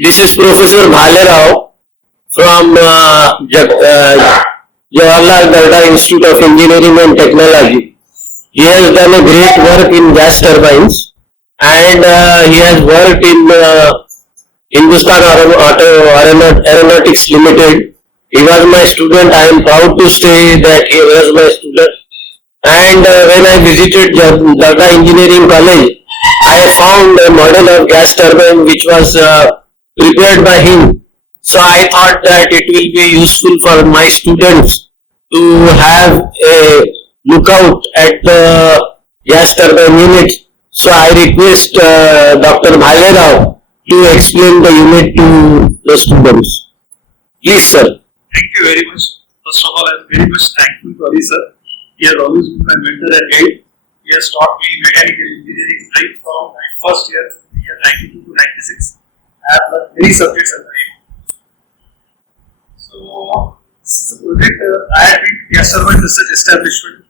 This is Professor Bhalerao from Jawaharlal Nehru Institute of Engineering and Technology. He has done a great work in gas turbines, and he has worked in Hindustan Aeronautics Limited. He was my student. I am proud to say that he was my student. And when I visited Dhaka Engineering College, I found a model of gas turbine which was prepared by him. So I thought that it will be useful for my students to have a lookout at the gas turbine unit. So I request Dr. Bhalerao to explain the unit to the students. Please, sir. Thank you very much. First of all, I am very much thankful to Ali sir. He has always been my mentor and guide. He has taught me mechanical engineering right from my first year, year 92 to 96. I have learned many subjects at the time. So, this is a project I had been gas turbine research establishment,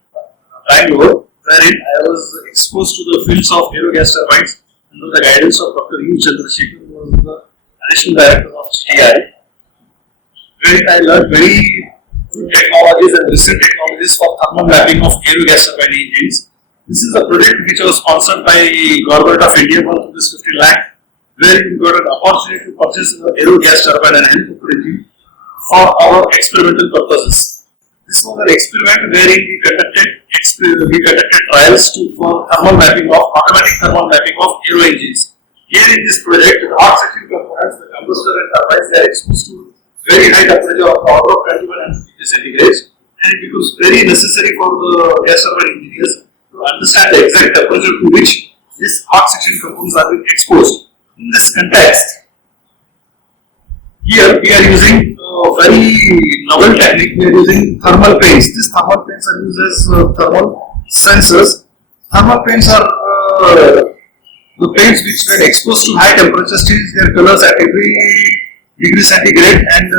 Bangalore, wherein I was exposed to the fields of aero gas turbines under the guidance of Dr. U. Chandrasekhar, who was the additional director of GTI. Wherein I learned very good technologies and recent technologies for thermal mapping of aero gas turbine engines. This is a project which was sponsored by Government of India for rupees 50 lakh, where we got an opportunity to purchase an aero gas turbine and helicopter engine for our experimental purposes. This was an experiment wherein we conducted trials for thermal mapping of automatic thermal mapping of aero engines. Here in this project, the hot section components, the combustor and turbines, they are exposed to very high temperature of the order of 21 and 50 centigrades, and it becomes very necessary for the gas turbine engineers to understand the exact temperature to which these hot section components are being exposed. In this context, here we are using a very novel technique. We are using thermal paints. These thermal paints are used as thermal sensors. Thermal paints are the paints which, when exposed to high temperatures, change their colors at every degree centigrade, and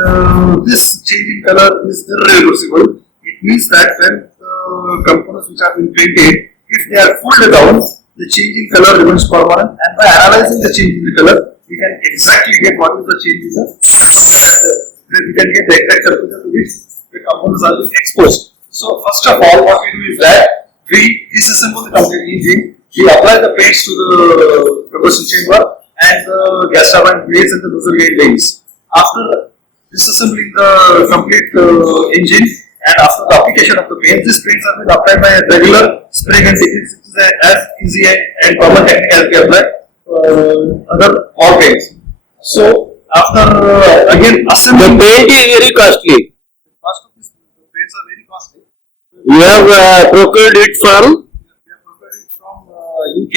this changing color is irreversible. It means that when the components which have been painted, if they are cooled down, the changing color remains permanent, and by analyzing the change in the color, we can exactly get what is the change in the we can get the exact temperature to which the components are being exposed. So first of all, what we do is that we disassemble the complete engine, we apply the paints to the combustion chamber and the gas turbine blades and the nozzle gate vanes. After disassembling the complete engine and after the application of the paints, these paints are being applied by a regular spray gun technique. It is as easy and common technique as we apply other all paints. So after again assembling, the paint is very costly. The cost of these paints are very costly. You have procured it from? We have procured it from UK.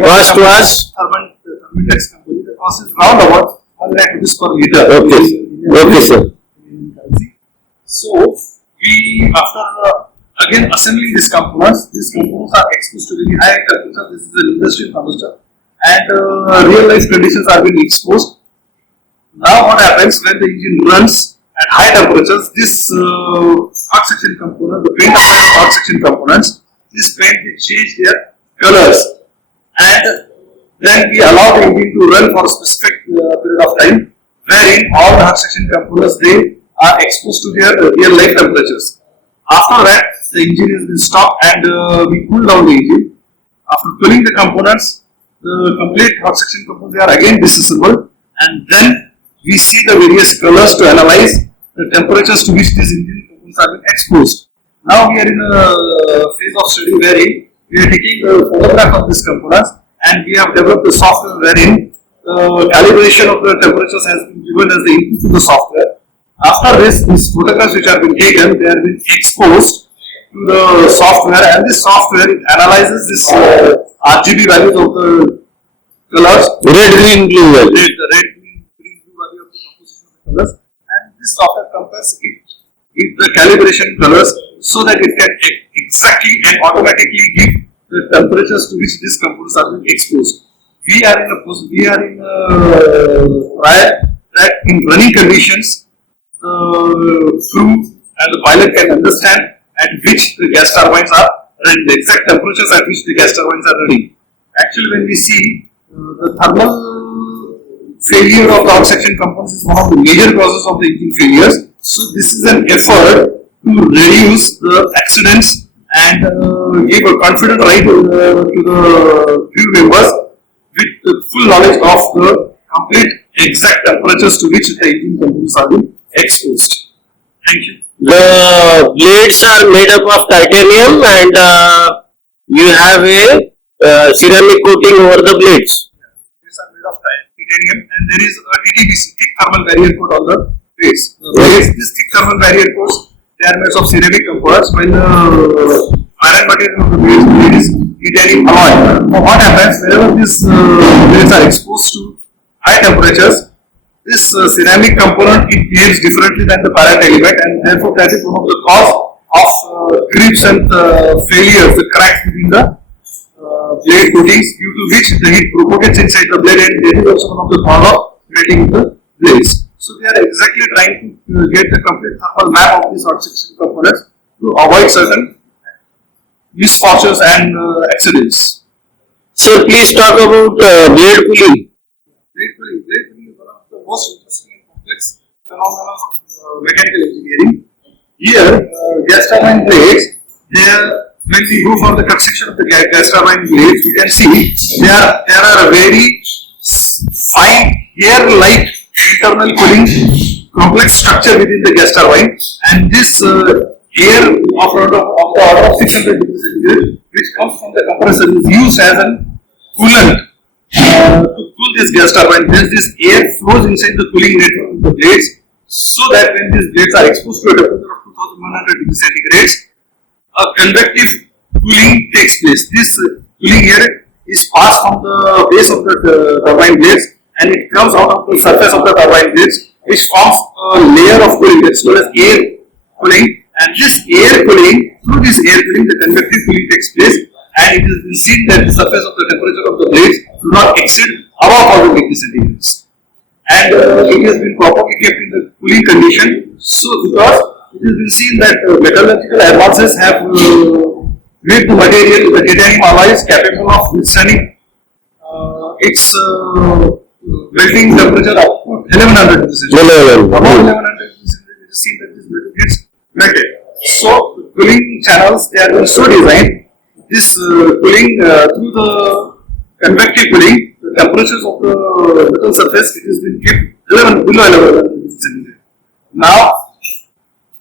Cost was? Turbine company. The cost is round about 1 lakh rupees per liter. Okay. Okay, sir. So we after again assembling these components are exposed to very high temperature. This is an industrial combustor, and real life conditions are being exposed. Now what happens when the engine runs at high temperatures? This hot section component, the paint of the hot section components, this paint will change their colors, and then we allow the engine to run for a specific period of time, wherein all the hot section components, they are exposed to their real life temperatures. After that, the engine is been stopped and we cool down the engine. After cooling the components, the complete hot section components, they are again disassembled, and then we see the various colors to analyze the temperatures to which these engine components are being exposed. Now we are in a phase of study wherein we are taking a photograph of these components, and we have developed a software wherein the calibration of the temperatures has been given as the input to the software. After this, these photographs which have been taken, they have been exposed to the software, and this software analyzes this RGB values of the colors, red, green, blue, the red, green, blue value of the composition of the colors, and this software compares it with the calibration colors so that it can exactly and automatically give the temperatures to which these components are being exposed. We are in a trial that in running conditions, the crew and the pilot can understand at which the gas turbines are running, the exact temperatures at which the gas turbines are running. Actually, when we see the thermal failure of the out-section components is one of the major causes of the engine failures. So this is an effort to reduce the accidents and give a confident ride to the crew members with the full knowledge of the complete exact temperatures to which the engine components are being exposed. Thank you. The blades are made up of titanium and you have a ceramic coating over the blades. These are made of titanium and there is a TTBC, thick thermal barrier coat on the blades. This thick thermal barrier coats, they are made of ceramic components while the iron material of the blade is titanium alloy. So what happens whenever these blades are exposed to high temperatures, this ceramic component it behaves differently than the parent element and therefore that is one of the cause of creeps and failures, the cracks between the blade coatings due to which the heat propagates inside the blade and there is also one of the cause of melting the blades. So we are exactly trying to get the complete thermal map of these out-section components to avoid certain misfortunes and accidents. Sir, please talk about blade cooling. Blade cooling is one of the most interesting and complex phenomena of mechanical engineering. Here, gas turbine blades, when we go for the construction of the gas turbine blades, we can see there are a very fine hair-like internal cooling complex structure within the gas turbine, and this air of the order of 600 degrees centigrade, which comes from the compressor, is used as a coolant to cool this gas turbine. Then this air flows inside the cooling network of the blades, so that when these blades are exposed to a temperature of 2100 degrees centigrade, a convective cooling takes place. This cooling air is passed from the base of the turbine blades and it comes out of the surface of the turbine blades, which forms a layer of cooling that's known as air cooling. And this air cooling, through this air cooling, the convective cooling takes place, and it is been seen that the surface of the temperature of the blades do not exceed above 1000 degrees centigrade. And it has been properly kept in the cooling condition. So, because it has been seen that metallurgical advances have made the material, the titanium alloy is capable of withstanding its melting temperature up to 1100 degrees centigrade. Above 1100 degrees centigrade, it is seen that this metal gets melted. So, the cooling channels, they are so designed, this cooling through the convective cooling, the temperatures of the metal surface, it has been kept below 1100 degrees centigrade. Now,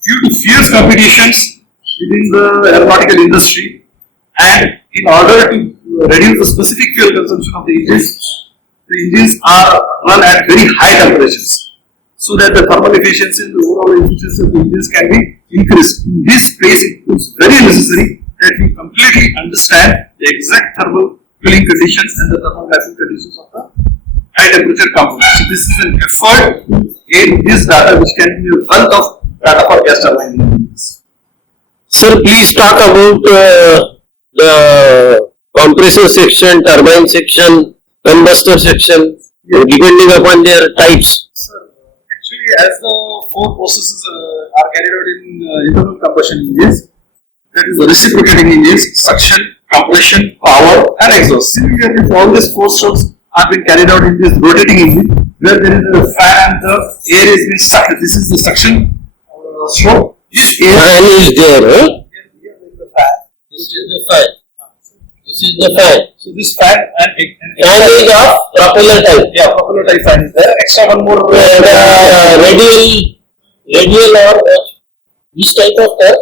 due to fierce competitions within the aeronautical industry and in order to reduce the specific fuel consumption of the engines are run at very high temperatures so that the thermal efficiency and the overall efficiency of the engines can be increased. In this place, it is very necessary that we completely understand the exact thermal cooling conditions and the thermal gassing conditions of the high temperature components. So this is an effort to gain this data, which can be a wealth of data for gas turbine engines. Sir, please talk about the compressor section, turbine section, combustor section, depending upon their types. Sir, actually, as the four processes are carried out in internal combustion engines, that is the reciprocating engines, suction, compression, power, and exhaust. Similarly, all these four strokes are being carried out in this rotating engine, where there is a fan and the air is being sucked. This is the suction stroke. This air Fan is there, huh? Here is the fan. This is the fan. This is the fan. So this fan and Fan is of propeller type. yeah, propeller type fan is there. Extra one more And radial or which type of fan?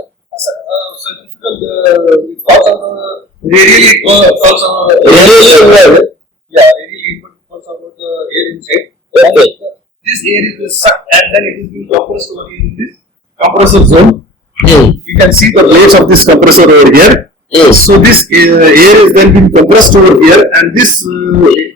It falls on the radially falls on Radially inward. yeah, radially inward falls on the air inside. Okay. This air is being sucked and then it is being compressed over here in this compressor zone. Hmm. You can see the blades of this compressor over here. Yes. So this air is then being compressed over here, and this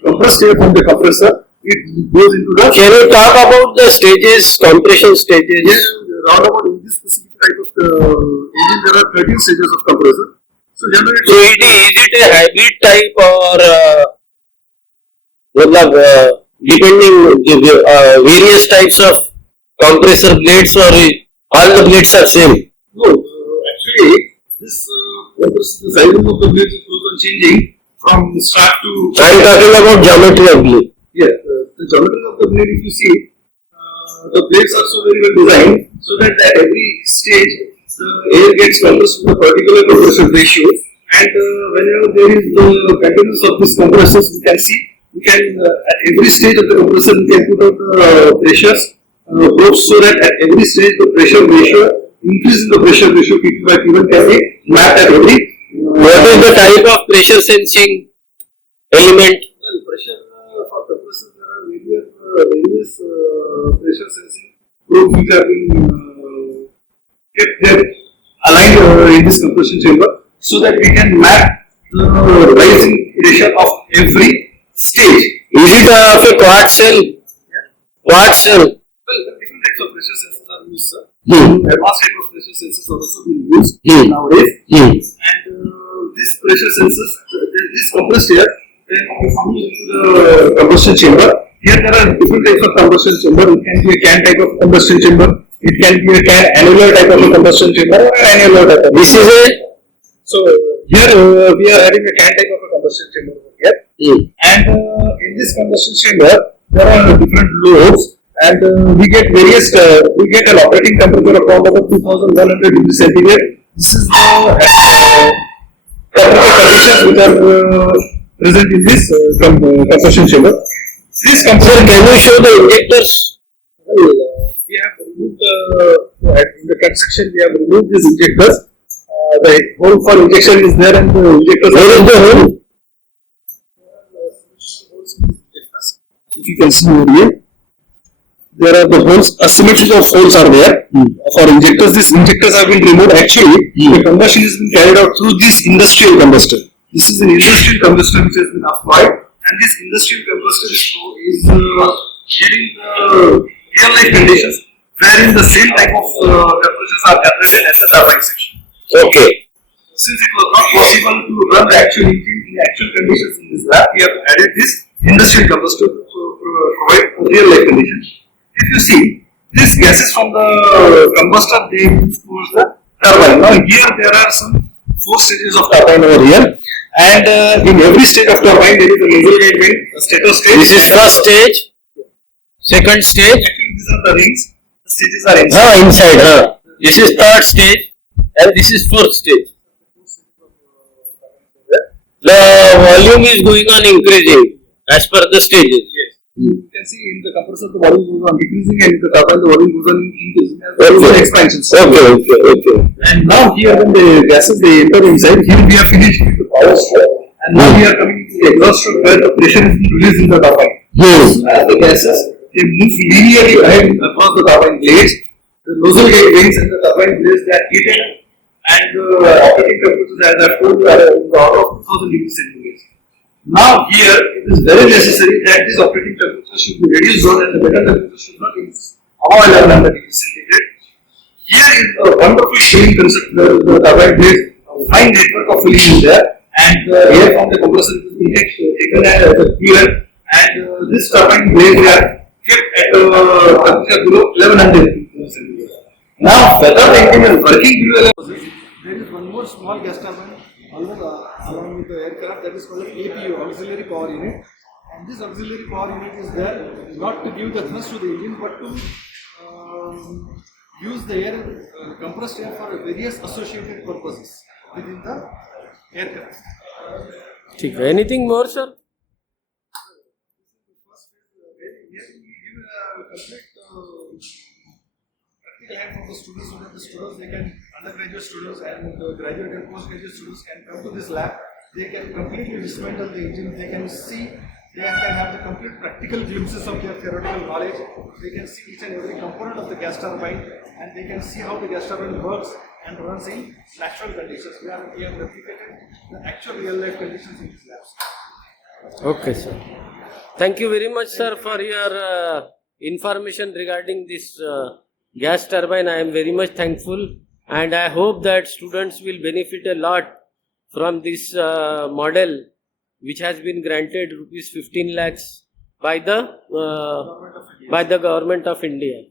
compressed air from the compressor, it goes into the. Can you talk about the stages, compression stages? Yes, roundabout in this specific type of engine, there are 13 stages of compressor. So generally, So is it a hybrid type or depending various types of compressor blades or all the blades are same? no, actually, this the size of the blades goes on changing from start to. I am talking about geometry of blade. Yeah, the the geometry of the blade, if you see, the blades are so very well designed so that at every stage the air gets compressed with a particular compression ratio, and whenever there is the continuous of these compressors, we can see at every stage of the compressor we can put out the pressures probes so that at every stage the pressure ratio, increase in the pressure ratio P2 by P1 can be mapped at every. What is the type of pressure sensing element? Well, pressure for compressors, there are various pressure sensing probes which are being kept there aligned in this compression chamber so that we can map the rising pressure of every stage. Is it of a quartz cell? Yeah. Quartz cell. Well, different types of pressure sensors are used, sir. Hmm. Advanced type of pressure sensors are also being used nowadays. And this pressure sensors, this compressed air, then comes into the combustion chamber. Here there are different types of combustion chamber. It can be a can type of combustion chamber. It can be a can annular type of a combustion chamber or an annular type of. This is a. So here we are having a can type of a combustion chamber over here. And in this combustion chamber there are different loads. And we get we get an operating temperature of around about 2100 degrees centigrade. This is the temperature conditions which are present in this combustion chamber. This Sir, can you show the injectors? Well, we have removed in the construction. We have removed these injectors. The hole for injection is there, and the injectors. Where is the hole? If you can see over here. There are the holes, asymmetry of holes are there for injectors. These injectors have been removed. Actually, the combustion is being carried out through this industrial combustor. This is an industrial combustor which has been applied, and this industrial combustor is giving the real life conditions wherein the same type of temperatures are generated at the turbine section. Okay. Since it was not possible to run the actual engine in actual conditions in this lab, we have added this industrial combustor to provide real life conditions. If you see, these gases from the combustor, they move towards the turbine. Now here there are some 4 stages of turbine over here, and in every stage of turbine there is a nasal gate vent, a stator stage. This is first stage. Second stage. Actually, these are the rings. The stages are inside. Inside. This is third stage, and this is fourth stage. The volume is going on increasing as per the stages. Yes. You can see in the compressor the volume goes on decreasing, and in the turbine the volume goes on increasing as well as the expansion. Okay. And now here when the gases they enter inside, here we are finished with the power stroke, and now we are coming to the exhaust stroke where the pressure is released in the turbine. As the gases they move linearly ahead across the turbine blades, the nozzle gate vanes and the turbine blades they are heated, and the operating temperatures as I told you are in the order of 2000 degrees centigrade. Now here it is very necessary that this operating temperature should be reduced and the better temperature should not increase above 1100 degrees centigrade. Here is a wonderful shielding concept where the turbine blades, a fine network of filling is there, and the air from the compressor is taken as a fuel, and this turbine blades are kept at a temperature below 1100 degrees centigrade. Now whether the engine is working below 1100, there is one more small gas turbine along with the aircraft that is called an APU, auxiliary power unit, and this auxiliary power unit is there not to give the thrust to the engine but to use the air, compressed air for various associated purposes within the aircraft. Anything more, sir? Help of the students so that the students they can undergraduate students and graduate and postgraduate students can come to this lab. They can completely dismantle the engine. They can see, they can have the complete practical glimpses of their theoretical knowledge. They can see each and every component of the gas turbine, and they can see how the gas turbine works and runs in natural conditions. We have replicated the actual real life conditions in these labs. Okay, sir. Thank you very much, sir, for your information regarding this gas turbine. I am very much thankful, and I hope that students will benefit a lot from this model which has been granted rupees 15 lakhs by the government of India.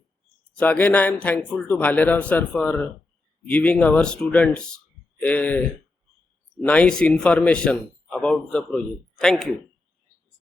So again I am thankful to Bhalerao sir for giving our students a nice information about the project. Thank you.